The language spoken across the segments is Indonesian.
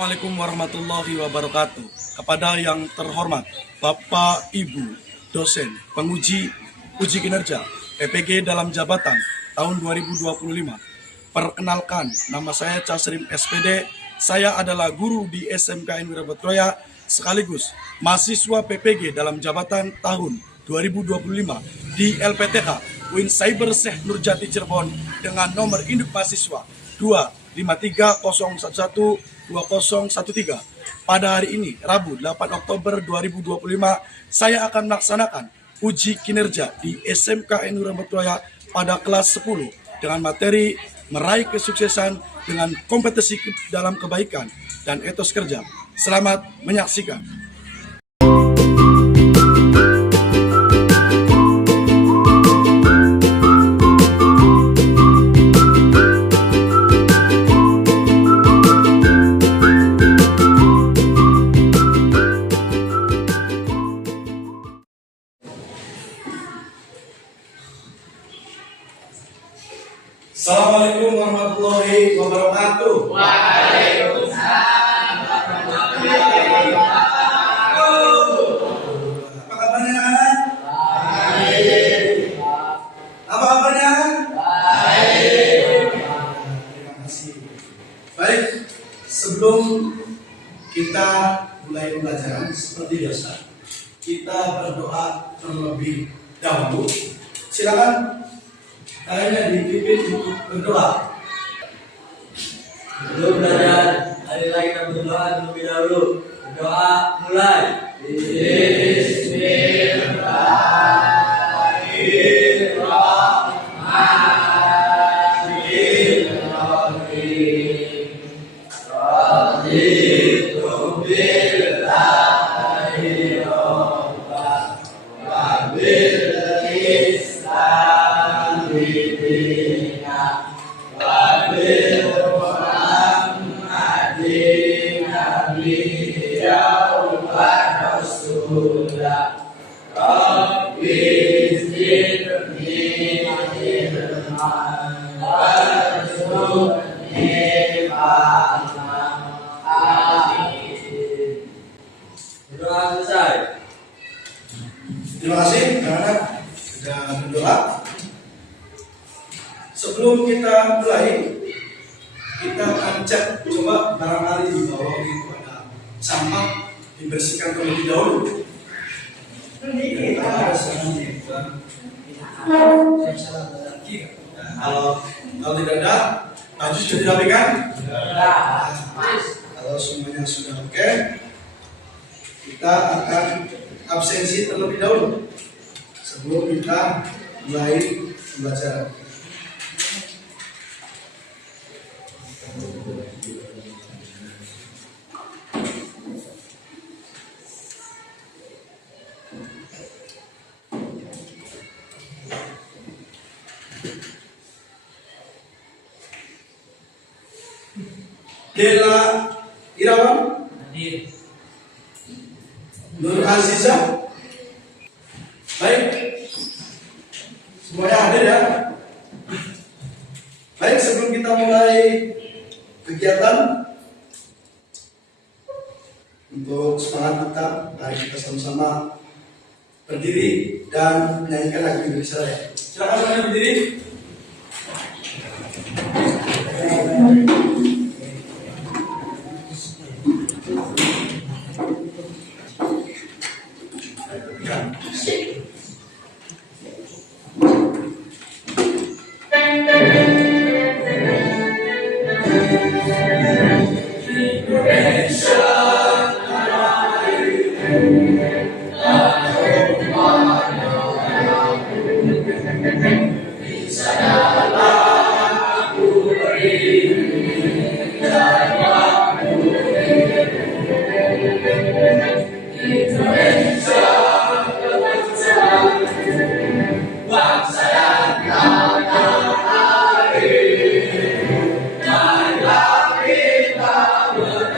Assalamualaikum warahmatullahi wabarakatuh. Kepada yang terhormat Bapak Ibu dosen penguji uji kinerja PPG dalam jabatan tahun 2025. Perkenalkan, nama saya Casrim SPD. Saya adalah guru di SMKN Wirabakti sekaligus mahasiswa PPG dalam jabatan tahun 2025 di LPTH UIN Cyber Syekh Nurjati Cirebon dengan nomor induk mahasiswa 253011213. Pada hari ini, Rabu 8 Oktober 2025, saya akan melaksanakan uji kinerja di SMKN Wirabakti pada kelas 10 dengan materi meraih kesuksesan dengan kompetisi dalam kebaikan dan etos kerja. Selamat menyaksikan. Assalamualaikum warahmatullahi wabarakatuh. Waalaikumsalam warahmatullahi wabarakatuh. Apa kabarnya? Baik. Apa kabarnya? Baik. Terima kasih. Baik, sebelum kita mulai pembelajaran seperti biasa, kita berdoa terlebih dahulu. Silakan kalian dipimpin untuk berdoa. Sebelum belajar, marilah kita berdoa terlebih dahulu. Berdoa mulai. Berdoa selesai. Terima kasih karena sudah berdoa. Sebelum kita mulai, kita akan cek coba barangkali di bawah itu ada sampah, dibersihkan terlebih dahulu. Kalau tidak ada, baju sudah dirapikan. Kalau semuanya sudah oke, kita akan absensi terlebih dahulu sebelum kita mulai pembelajaran. Dela Irawan, Hadir. Nur Azizah. Baik, semuanya hadir ya. Baik, sebelum kita mulai kegiatan, untuk semangat kita, mari kita sama-sama berdiri dan menyanyikan lagu Indonesia Raya. Silakan semuanya berdiri.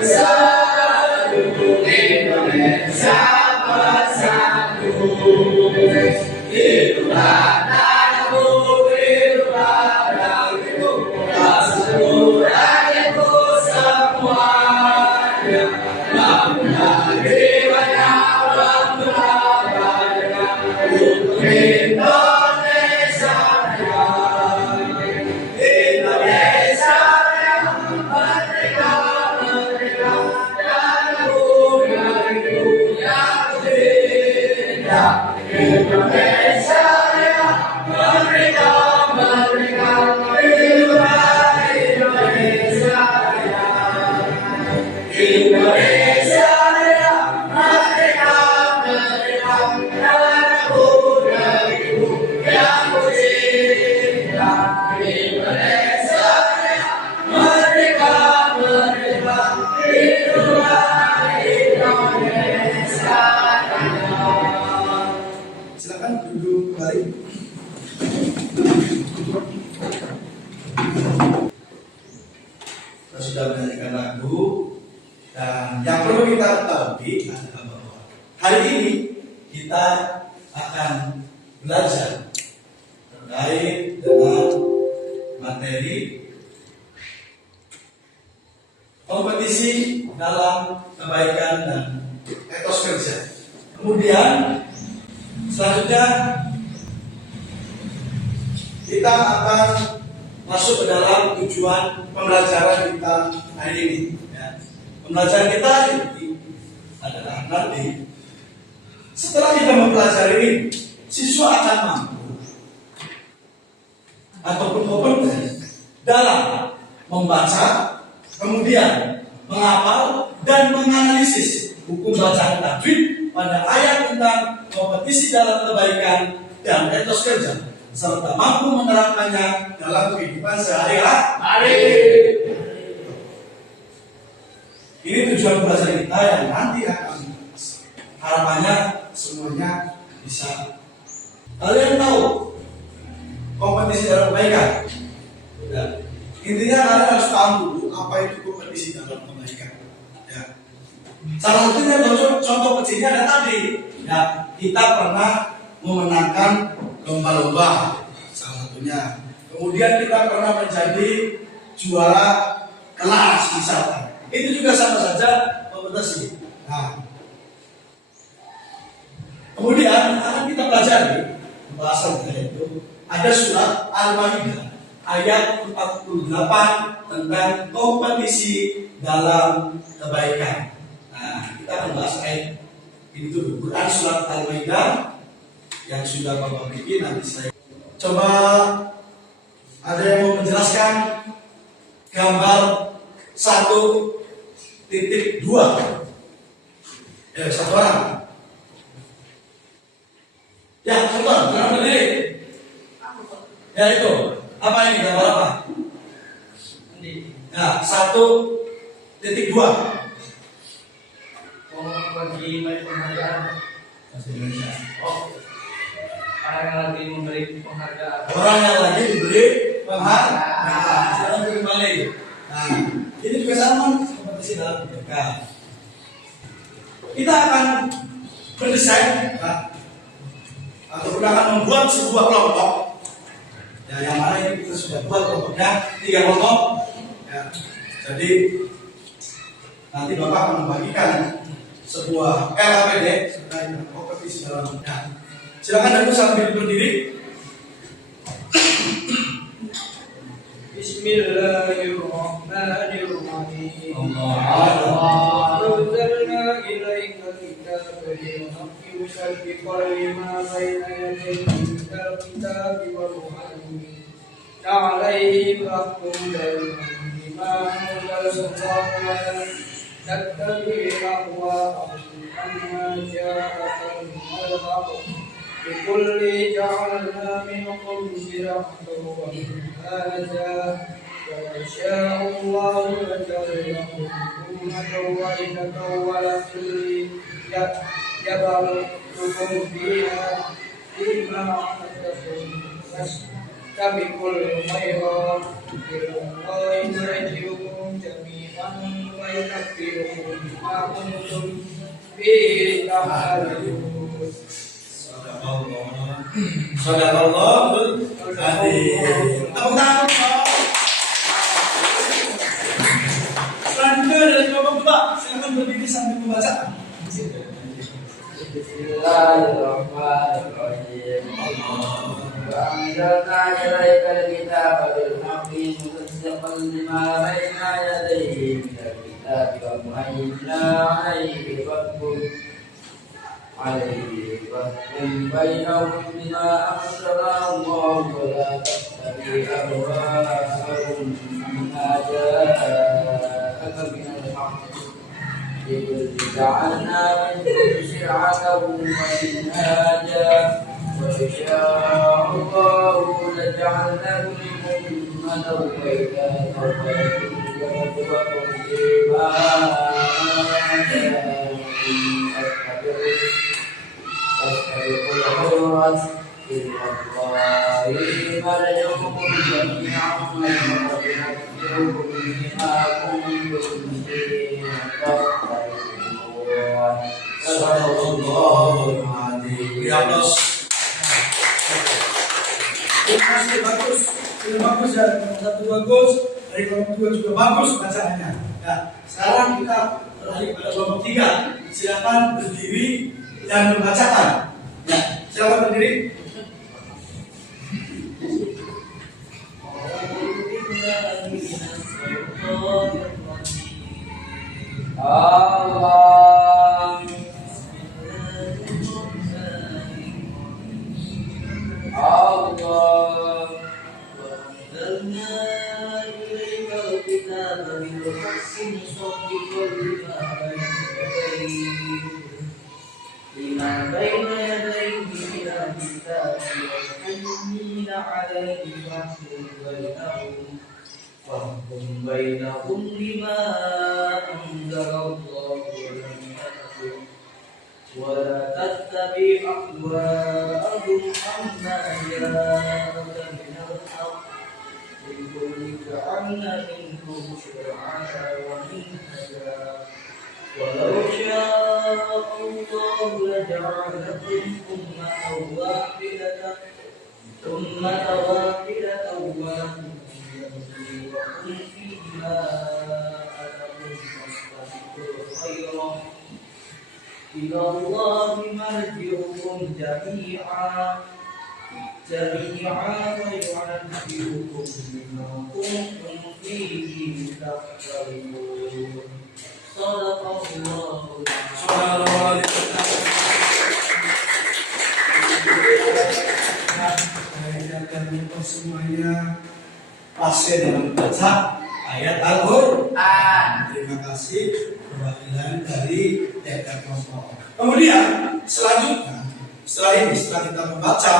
Bersama kita sudah menyanyikan lagu, dan yang perlu kita ketahui adalah bahwa hari ini kita akan belajar terkait dengan materi kompetisi dalam kebaikan dan etos kerja. Kemudian selanjutnya kita akan masuk ke dalam tujuan pembelajaran kita hari ini. Ya. Pembelajaran kita hari ini adalah nanti setelah kita mempelajari ini, siswa akan mampu ataupun kompeten dalam membaca, kemudian menghafal dan menganalisis buku bacaan tajwid pada ayat tentang kompetisi dalam kebaikan dan etos kerja, serta mampu menerapkannya dalam kehidupan sehari-hari. Ini tujuan belajar kita yang nanti akan harapannya semuanya bisa. Kalian tahu kompetisi dalam kebaikan? Ya. Intinya kalian harus paham dulu apa itu kompetisi dalam kebaikan. Ya. Salah satunya contoh kecilnya ada tadi. Ya, kita pernah memenangkan lomba-lomba, salah satunya. Kemudian kita pernah menjadi juara kelas misalkan. Itu juga sama saja kompetisi. Nah, kemudian akan kita pelajari pembahasan itu ada surat Al-Maidah ayat 48 tentang kompetisi dalam kebaikan. Nah, kita akan bahas ayat itu dulu. Quran surat Al-Maidah yang sudah Bapak bikin, nanti saya coba ada yang mau menjelaskan gambar 1.2. Satu orang. Ya, tonton, jangan berdiri. Ya itu, apa ini gambar apa? Ya, 1.2. Bagi penghargaan. Bahasa Indonesia. Orang yang lagi memberi penghargaan. Orang yang lagi diberi penghargaan. Nah, sekarang kembali. Nah, ini juga sama kompetisi dalam kebaikan. Kita akan mendesain atau kita akan membuat sebuah kelompok. Ya, yang mana ini kita sudah buat kelompoknya 3 kelompok. Ya, jadi nanti Bapak akan membagikan sebuah LAPD terkait dengan kompetisi dalam kebaikan. Silakan dulu sambil berdiri. Bismillahirrahmanirrahim. Anzalna ilaika kitaba bil-haqqi musaddiqan lima baina yadayhi minal kitabi wal mu'minin. Alaihim rahmatan bima anzalna tattabi' ahwa'ahum amma ja'aka minal haqq. لكل جعلنا منكم شرعة ومنهاجا ولو شاء الله لجعلكم أمة واحدة ولكن يبعثكم فيما أحدثكم فاستبقوا الخيرات إلى الله مرجعكم جميعا وينبئكم بما كنتم فيه تعملون. Sadaqallahul Azim. Tepuk tangan. Selanjutnya dari kelompok 2, silakan berdiri sambil membaca. Bismillahirrahmanirrahim. Anzalna ilaikal kitaba bil-haqqi musaddiqan lima baina yadayhi minal kitabi wa muhaiminan 'alaihi فاحكم بينهم بما أنزل الله ولا تتبع أهواءهم بما جاءك من الحق لكل جعلنا منكم شرعة ومنهاجا ولو شاء الله لجعلناكم أمة واحدة ولكن يبلوكم فيما فاستبقوا الخيرات إلى الله مرجعكم جميعا وينبئكم بما كنتم به تختلفون. صدق الله العظيم. Ya bos. Masih bagus, bagus ya, satu bagus, dari kelompok 2 juga bagus bacaannya. Ya, sekarang kita beralih pada kelompok 3. Silakan berdiri dan membacakan. Ya, silakan berdiri. Allah Allah وأنزلنا إليك الكتاب بالحق مصدقا لما بين يديه من الكتاب والمؤمنين عليه فاحكم بينهم بما أنزل الله ولا تتبع أهواءهم عما جاءك من الحق لكل جعلنا منهم شرعة ومنهجا ولو شاء الله لجعلكم أمة واحدة ولكن يبلوكم فيما آتاكم فاستبقوا الخيرات إلى الله مرجعكم جميعا وينبئكم بما كنتم فيه تختلفون. صدق الله العظيم. Semuanya pasien dalam membaca ayat Al-Quran. Terima kasih perwakilan dari TK kelompok. Kemudian selanjutnya setelah kita membaca,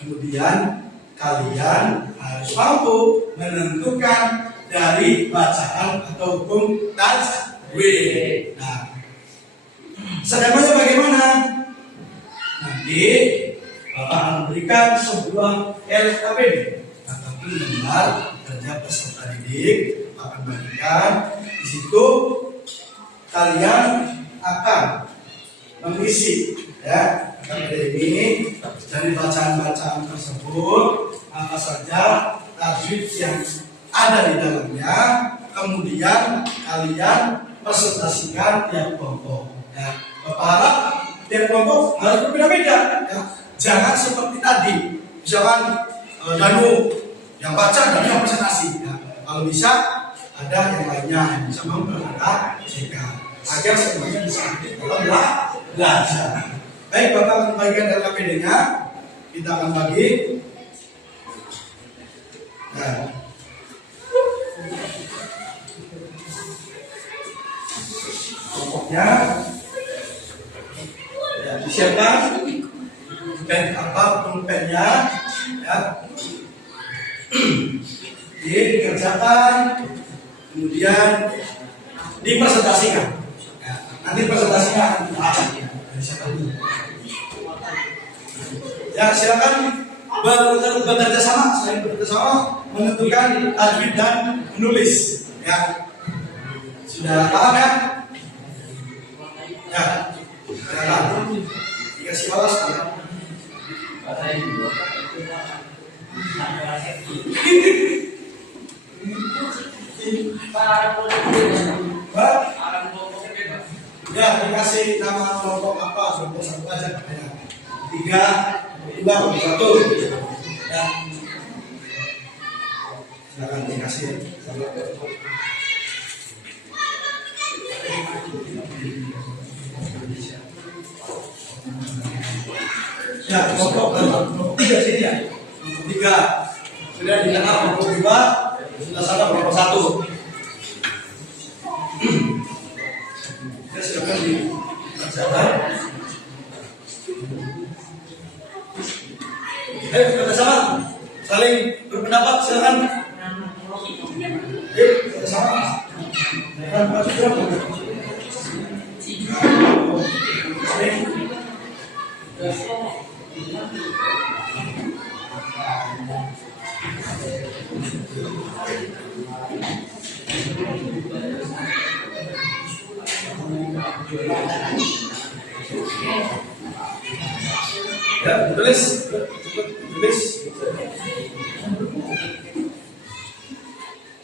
kemudian kalian harus mampu menentukan dari bacaan atau hukum tajwid. Nah, skemanya bagaimana? Nanti Bapak akan memberikan sebuah LKPD ataupun lembar kerja peserta didik, akan bagikan di situ. Kalian akan mengisi ya LKPD ini dari bacaan-bacaan tersebut, apa saja tajwid yang ada di dalamnya, kemudian kalian presentasikan tiap kelompok. Ya, Bapak harap tiap kelompok harus berbeda-beda. Ya. Jangan seperti tadi, misalkan Danu yang baca dan yang presentasi. Ya. Kalau bisa ada yang lainnya yang bisa memperhatikan agar semuanya bisa aktif dalam belajar. Baik, Bapak akan bagikan LKPD-nya, kita akan bagi. Nah. Kelompoknya ya, disiapkan pen apa pulpennya ya, dikerjakan, kemudian dipresentasikan. Ya, nanti presentasinya ya, silakan bekerja sama, selain bekerja sama menentukan tajwid dan menulis. Ya, sudah paham ya? Ya, silakan dikasih balas ya. Ya, dikasih nama kelompok apa? Kelompok satu aja. 3, 2, 1. Ya. Silakan dikasih. Ya, kelompok 3 sini ya. Kelompok 3. Sudah di tengah kelompok 2, sudah sana kelompok 1. Ya, silakan dikerjakan. Ayo bersama, saling berpendapat, silakan. Ayo bersama. Ya, tulis. Tulis.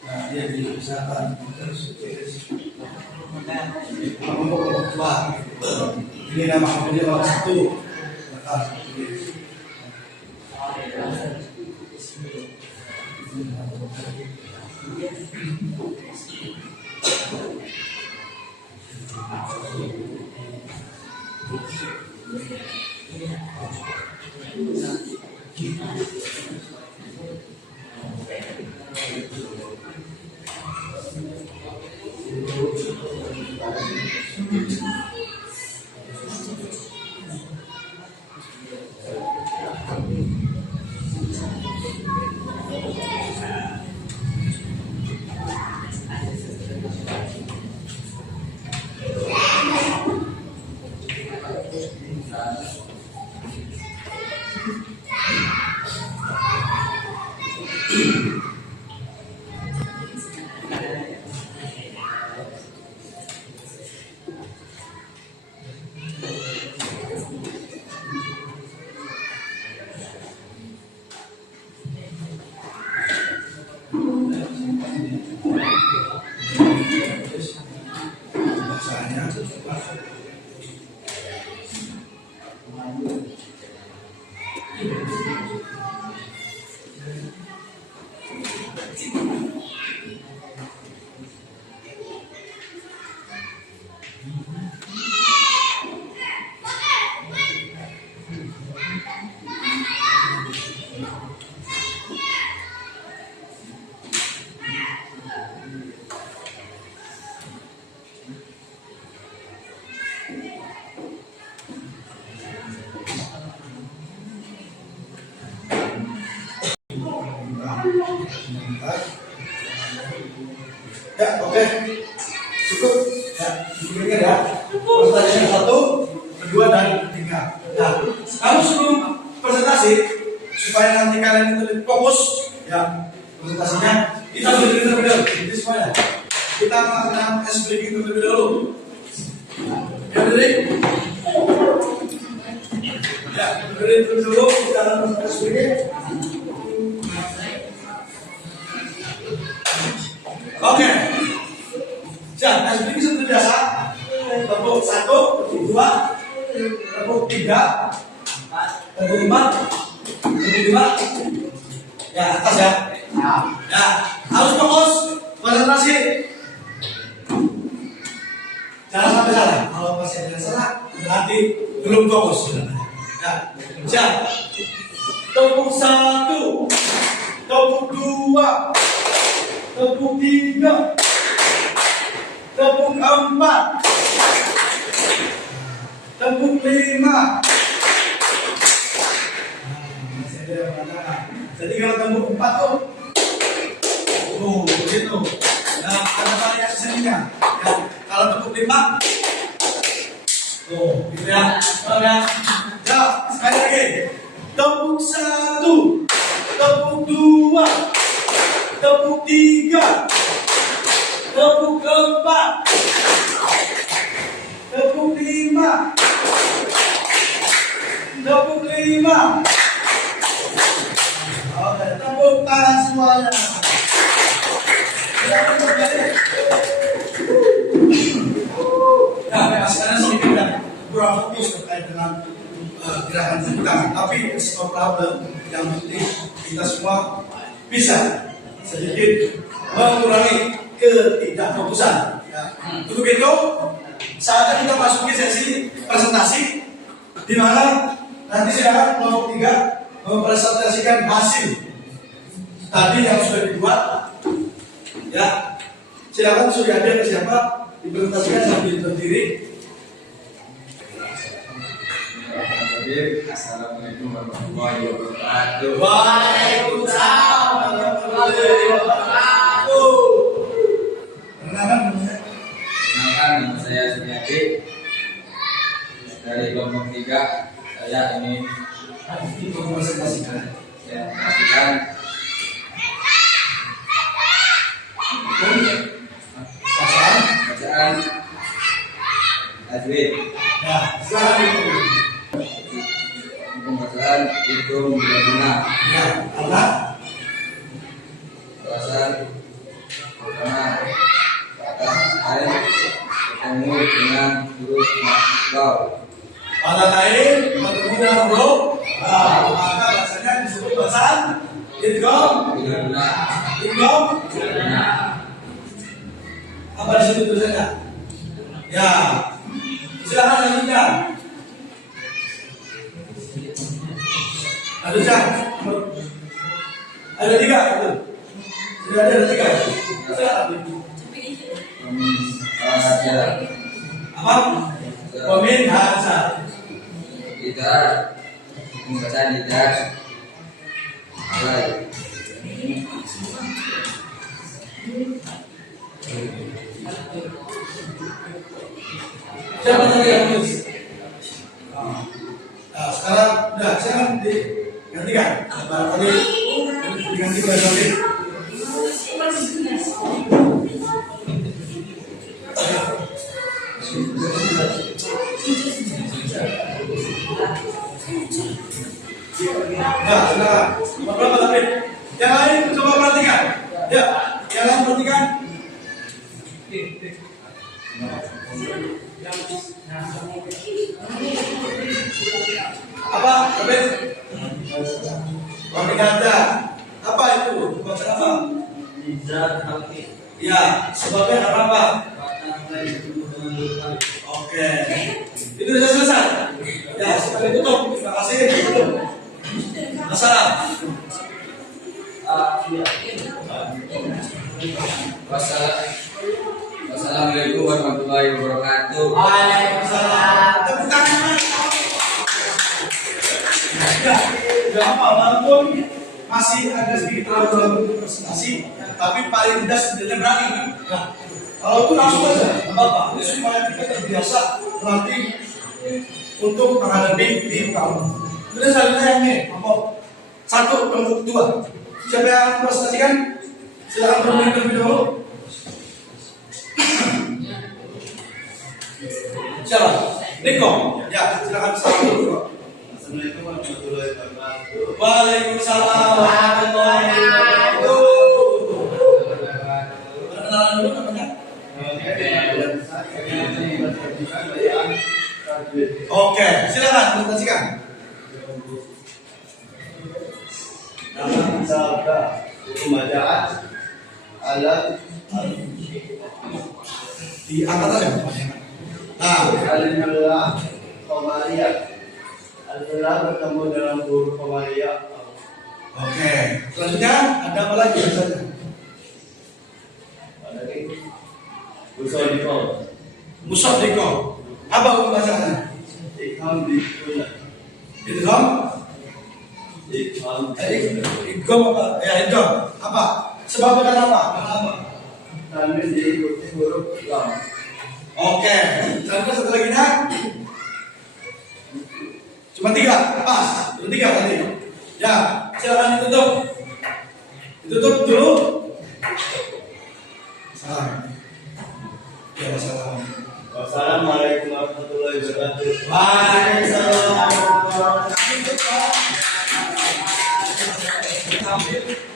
Nah, dia diusahakan terus tulis. Wah, ini nama akunnya nomor 1. Ya, oke. Cukup. Ya, dipikir ya. Presentasi 1, 2, dan 3. Nah, kalau sebelum presentasi, supaya nanti kalian itu lebih fokus, ya, presentasinya, kita berdiri terlebih dahulu. Jadi semuanya. Kita melakukan speaking terlebih dahulu. Ya, berdiri. Ya, berdiri terlebih dahulu. Kita lakukan speaking. Oke. Jangan speaking seperti biasa. Tepuk 1, tepuk 2, tepuk 3, tepuk 4, tepuk 5. Ya, atas ya. Ya, harus fokus, konsentrasi. Jangan sampai salah. Kalau masih ada yang salah, berarti belum fokus. Ya, tepuk 1, tepuk 2, tepuk 3, tepuk 4, tepuk 5. Masih ada yang mana? Jadi kalau tepuk 4 tuh, begitu. Nah, ada variasinya. Ya, kalau tepuk 5, gitu ya. Ya, sekali lagi. Tepuk 1, tepuk 2, tepuk 3, tepuk 4, tepuk 5, tepuk 5. Oke, tepuk tangan semuanya. Ya, sekarang sedikit ya, kurang fokus terkait dengan gerakan kita. Tapi semua problem yang penting kita semua bisa sedikit mengurangi ketidakfokusan. Ya. Untuk itu, saatnya kita masuki sesi presentasi, di mana nanti silakan kelompok 3 mempresentasikan hasil tadi yang sudah dibuat. Ya, silakan sudah ada ke siapa dipresentasikan sambil berdiri. Assalamualaikum warahmatullahi wabarakatuh. Waalaikumsalam warahmatullahi wabarakatuh. Perkenalkan namanya. Perkenalkan, nama saya Suryadi dari kelompok 3. Saya ingin Presentasikan. pastikan itu benar. Ya, Allah. Alasan pertama, kata lain ketemu dengan huruf bau. Kata lain bertemu dengan huruf bau. Maka bahasanya disebut bahasa idgham. Idgham. Apa disebut tulisannya? Ya, silakan lanjutkan. Ada 3 itu. Sudah ada 3. Silakan. Apa? Pemin hadza. Tidak membaca tidak alai. Siapa tadi yang tulis? Nah, sekarang udah sekarang digantikan. Barangkali diganti barangkali. Ya, silakan. Berapa tapi? Yang lain coba perhatikan. Ya, yang lain perhatikan. Apa? Habis? Perhatikan. Apa itu? Baca apa? Ya, sebabnya karena apa? Oke. Itu sudah selesai. Ya, sudah ditutup. Terima kasih. Tutup. Masalah. Wassalamualaikum warahmatullahi wabarakatuh. Waalaikumsalam. Tepuk tangan. Ya, apa? Walaupun masih ada sedikit ragu-ragu untuk presentasi, tapi paling tidak setidaknya berani. Nah, kalau itu langsung aja, apa? Ini supaya kita terbiasa berlatih untuk menghadapi di kamu. Kemudian selanjutnya yang ini, kelompok 1, kelompok 2. Siapa yang presentasikan? Silakan berdiri terlebih dahulu. Siapa? Niko. Ya, silakan salam dulu. Assalamualaikum warahmatullahi wabarakatuh. Waalaikumsalam warahmatullahi wabarakatuh. Perkenalan dulu namanya. Oke, silakan presentasikan. Nama sabda pembacaan alat Di angkat aja. Nah, Alhamdulillah Qamariyah. Alhamdulillah bertemu dalam huruf Qamariyah. oke. Selanjutnya ada apa lagi biasanya? Ada ini Usolifon. Musaddiqo. Apa pembacaannya? Ikham dikunyah. Idgham. Ikham Idgham apa? Ya, idgham. Apa? Sebabnya kenapa? Kenapa? kami diikuti huruf lam. Oke. Selanjutnya satu lagi nya. Cuma 3. Pas. Cuma 3 tadi. Ya, silakan ditutup. Ditutup dulu. Salam. Ya, salam. Wassalamualaikum warahmatullahi wabarakatuh. Waalaikumsalam.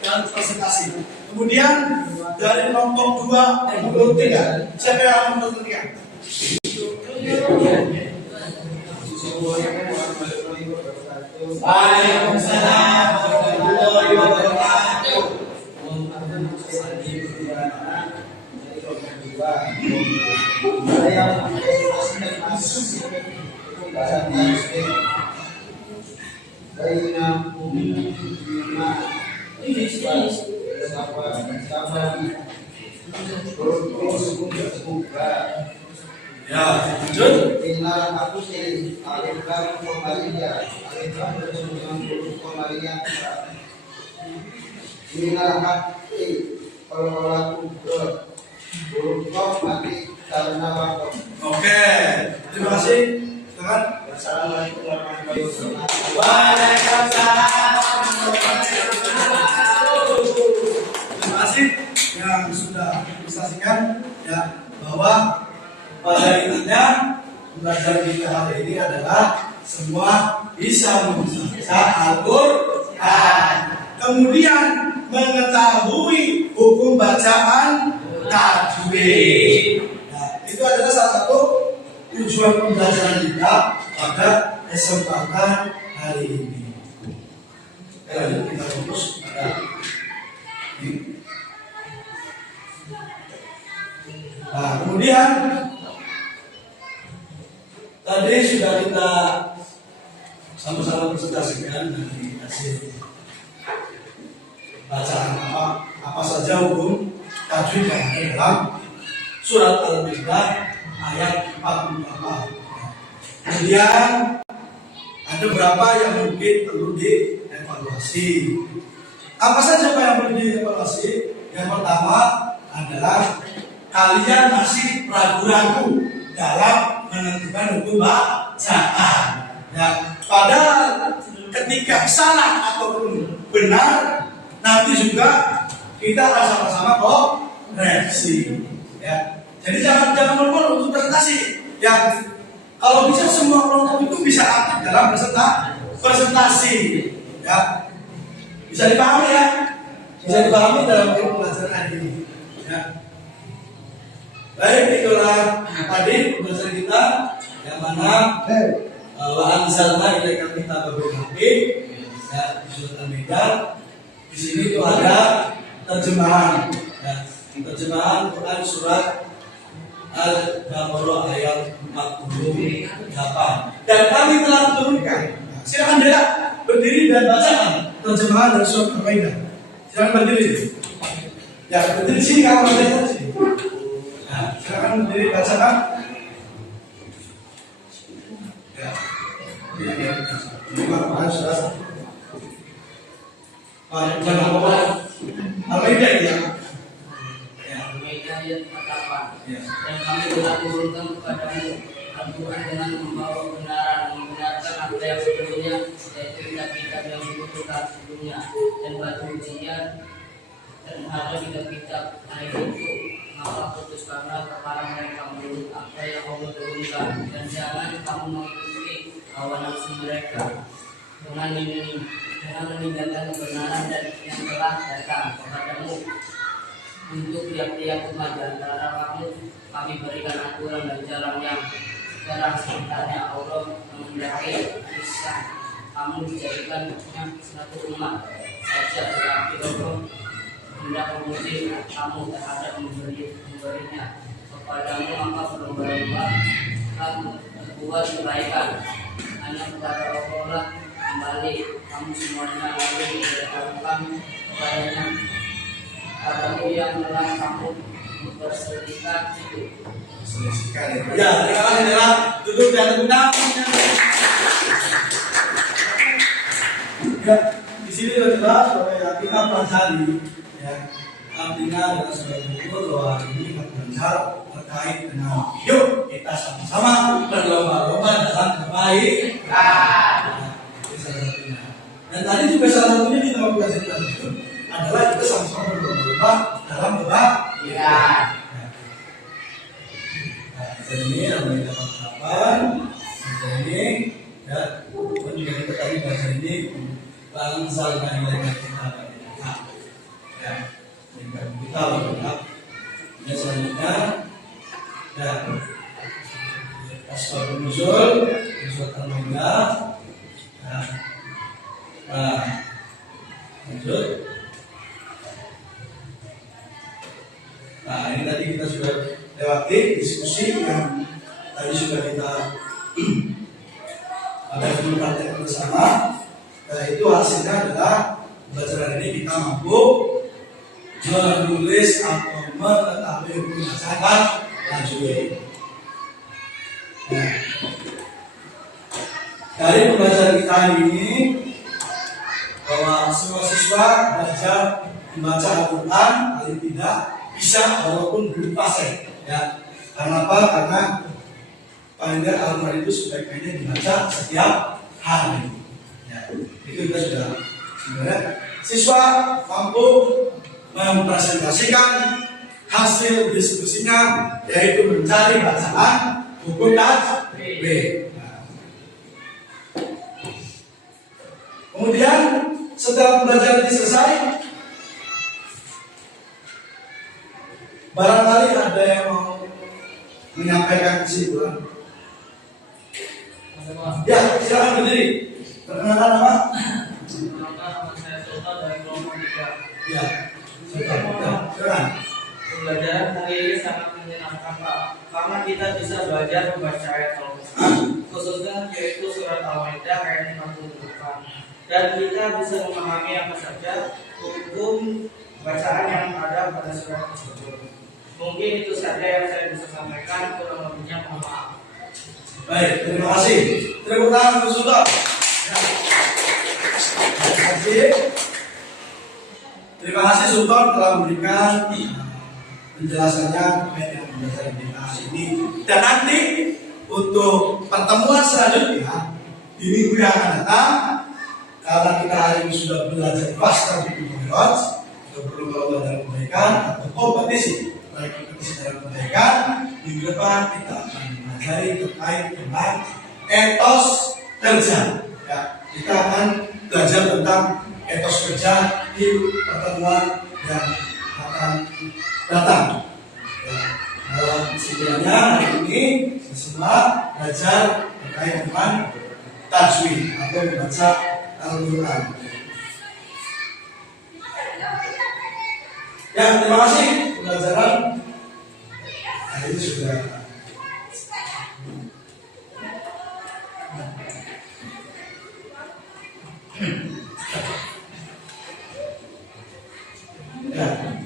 Dan presentasi. Kemudian dari kelompok 2 yang kelompok 3, siapa yang akan memperhatikan? Waalaikumsalam warahmatullahi wabarakatuh. Ya, lanjut. Inilah aku sih alif lam Qamariyah. Alif lam bertemu dengan huruf Qamariyah. Inilah hati kalau laku huruf Qaf mati karena wakaf. Oke, terima kasih. Silakan. Wassalamualaikum warahmatullahi wabarakatuh. Waalaikumsalam. Terima kasih yang sudah disaksikan ya bahwa pada intinya belajar kita hari ini adalah semua bisa membaca Al-Quran. Kemudian mengetahui hukum bacaan tajwid. Nah, itu adalah salah satu tujuan pembelajaran kita pada kesempatan hari ini. Lanjut kita fokus pada ini. Nah, kemudian tadi sudah kita sama-sama presentasikan dari hasil bacaan apa saja hukum tajwid yang ada dalam surat Al-Baqarah ayat 44. Kemudian ada beberapa yang mungkin perlu dievaluasi. Apa saja yang perlu dievaluasi? Yang pertama adalah kalian masih ragu-ragu dalam menentukan hukum bacaan. Ya, padahal ketika salah ataupun benar nanti juga kita akan sama-sama koreksi. Ya, jadi jangan lupa untuk presentasi. Ya, kalau bisa semua kelompok itu bisa aktif dalam presentasi. Ya, bisa dipahami ya, bisa dipahami dalam pembelajaran hari ini. Ya. Baik, itulah tadi pembelajaran kita yang mana wa anzalna ilaika kitaba bil haqqi, ya, di surat Al-Maidah. Di sini itu ada terjemahan, ya, terjemahan Quran surat Al-Baqarah ayat 48. Dan kami telah turunkan. Silakan dia berdiri dan bacakan terjemahan dari surat Al-Maidah. Silakan berdiri. Ya, berdiri sini kalau baca sini. Nah, silakan berdiri bacakan. Ya. Ini sudah. Jangan lupa Al-Maidah ya. Al-Maidah ayat 48. Ya. Dan kami telah turunkan kepadamu Al-Quran dengan membawa kebenaran, membenarkan apa yang sebelumnya, yaitu kitab-kitab yang dibutuhkan sebelumnya dan batu ujian dan ada kitab-kitab lain itu. Maka putuskanlah kepada mereka menurut apa yang Allah turunkan, dan jangan kamu mengikuti hawa nafsu mereka dengan meninggalkan kebenaran dan yang telah datang kepadamu. Untuk tiap-tiap umat di antara kamu kami berikan aturan dan cara sebenarnya Allah menghendaki lisan kamu dijadikannya satu umat saja, tetapi Allah hendak menguji kamu terhadap memberinya kepadamu, maka berlomba-lomba membuat kebaikan hanya kepada Allah kembali kamu semuanya, lalu diberikan kepadanya padamu yang telah kamu bersedekah itu. Ya, terima kasih Dela. Duduk dan undang. Ya, di sini adalah supaya kita pelajari, ya, artinya adalah sebagai buku bahwa ini kita belajar terkait dengan yuk kita sama-sama berlomba-lomba dalam kebaikan. Dan tadi juga salah satunya di dalam pelajaran itu adalah kita sama-sama berlomba-lomba dalam kebaikan. Dan ini yang kita lakukan, ini ya, pun juga kita tadi bahasa ini bangsal dari kita, ya, kita bergerak. Dan selanjutnya, ya, asbabun nuzul, surat Al-Maidah, nah, lanjut. Nah, ini tadi kita sudah lewati diskusi yang tadi sudah kita ada praktek bersama. Nah, itu hasilnya adalah pembelajaran ini kita mampu menulis atau mengetahui hukum bacaan tajwid. Nah, dari pembelajaran kita hari ini bahwa semua siswa belajar membaca Al-Quran paling tidak bisa walaupun belum fasih. Ya, karena apa? Karena paling tidak Al-Quran itu sebaiknya dibaca setiap hari. Ya, itu kita sudah sebenarnya siswa mampu mempresentasikan hasil diskusinya, yaitu mencari bacaan hukum tajwid. Kemudian setelah pembelajaran ini selesai, barangkali ada yang mau menyampaikan kesimpulan. Ya, silakan berdiri. Perkenalkan nama? Nama saya Sultan dari kelompok 3. Ya, silakan. Pembelajaran hari ini sangat menyenangkan Pak, karena kita bisa belajar membaca ayat Al-Quran, khususnya yaitu surat Al-Maidah ayat 58. Dan kita bisa memahami apa saja hukum bacaan yang ada pada surat tersebut. Mungkin itu saja yang saya bisa sampaikan, kurang lebihnya mohon maaf. Baik, terima kasih. Tepuk tangan untuk Sultan. Ya. Terima kasih. Terima kasih Sultan telah memberikan penjelasannya terkait dengan pembelajaran kita hari ini. Dan nanti untuk pertemuan selanjutnya di minggu yang akan datang, karena kita hari ini sudah belajar pasca di Kumayot, kita perlu belajar kebaikan atau kompetisi, baik kompetisi dalam kebaikan. Minggu depan kita akan mempelajari terkait dengan etos kerja. Ya, kita akan belajar tentang etos kerja di pertemuan yang akan datang. Ya, dalam kesimpulannya hari ini semua belajar terkait dengan tajwid atau membaca Al-Quran. Ya, terima kasih pembelajaran hari ini sudah. Ya.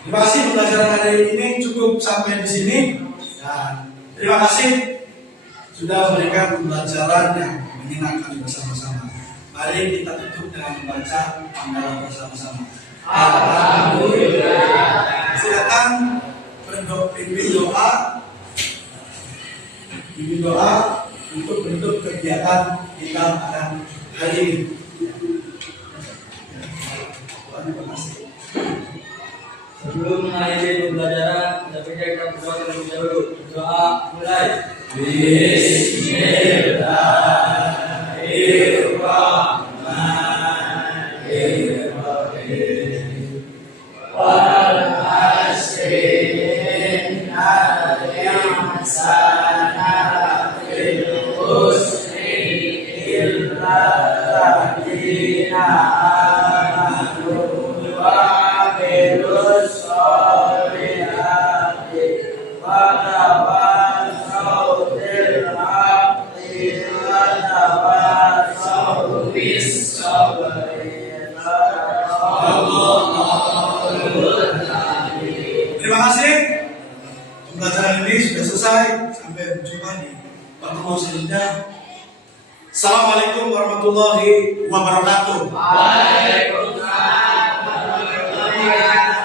Terima kasih pembelajaran hari ini cukup sampai di sini. Dan terima kasih sudah memberikan pembelajaran yang menyenangkan bersama-sama. Mari kita tutup dengan membaca hamdalah bersama-sama. Alhamdulillah. Silakan pimpin doa untuk bentuk kegiatan kita pada hari ini. Terima kasih. Sebelum mengakhiri pembelajaran, kita berdoa terlebih dahulu. Doa mulai. Bismillahirrahmanirrahim. Wal asri innal insana fil khusri illa alladziina amanu wa amilus sholihati wa tawassaw bil haqqi wa tawassaw bis sabri. Terima kasih. Pembelajaran ini sudah selesai. Sampai berjumpa di pertemuan selanjutnya. Assalamualaikum warahmatullahi wabarakatuh. Waalaikumsalam warahmatullahi wabarakatuh.